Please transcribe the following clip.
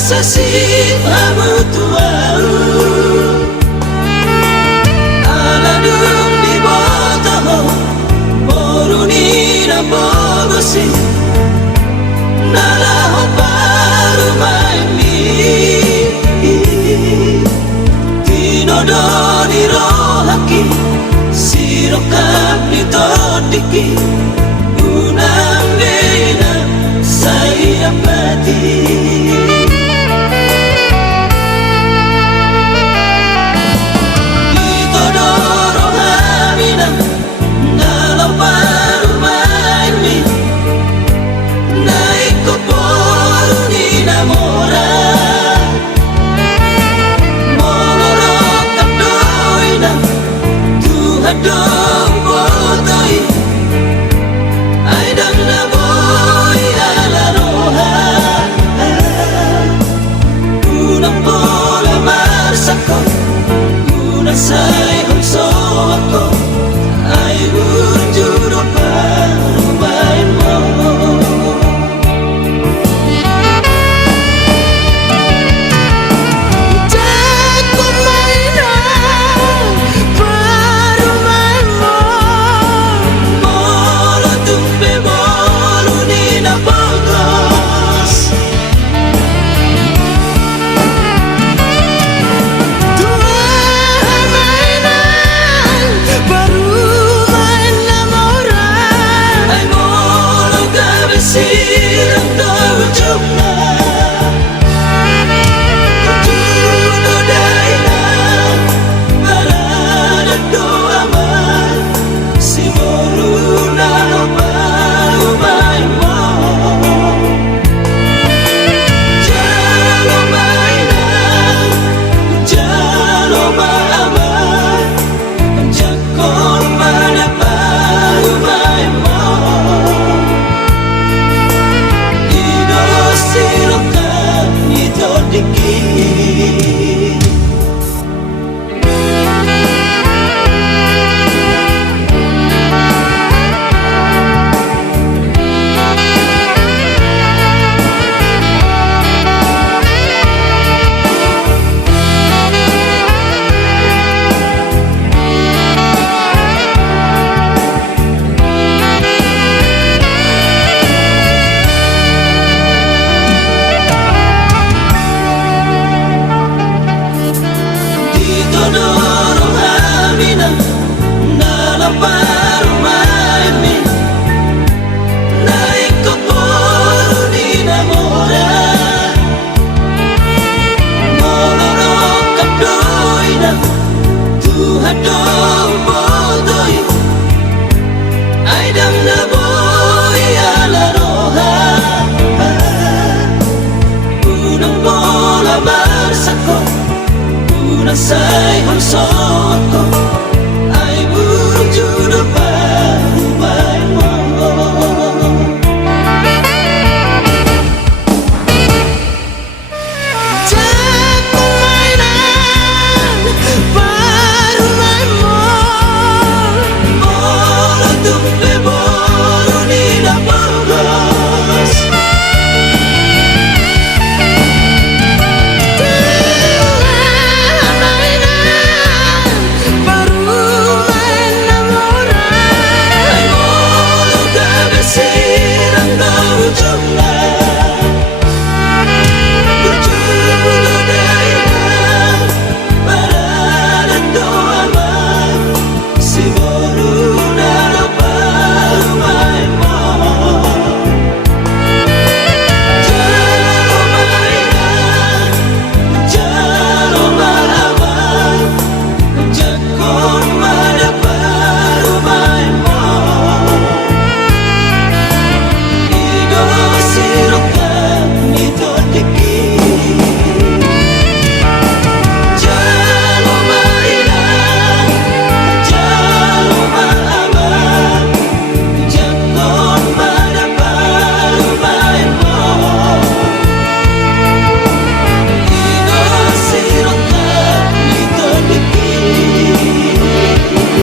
Sasih hamutuau aladung di botaho boruni na bogosi nalaho paru maimi tinodoni rohaki sirokap ni todiki unang bena saya pati. Say so ako ay unjuro parumain mo. Jago mainan parumain mo. Molo tumpe molo ni na pagos. Silang dojok na Kutuno daina Marada doa man Si moruna lopa umay mo Jalo mainan Jalo maaman Jakon manapa umay mo sirokan itu dikit. Say I'm so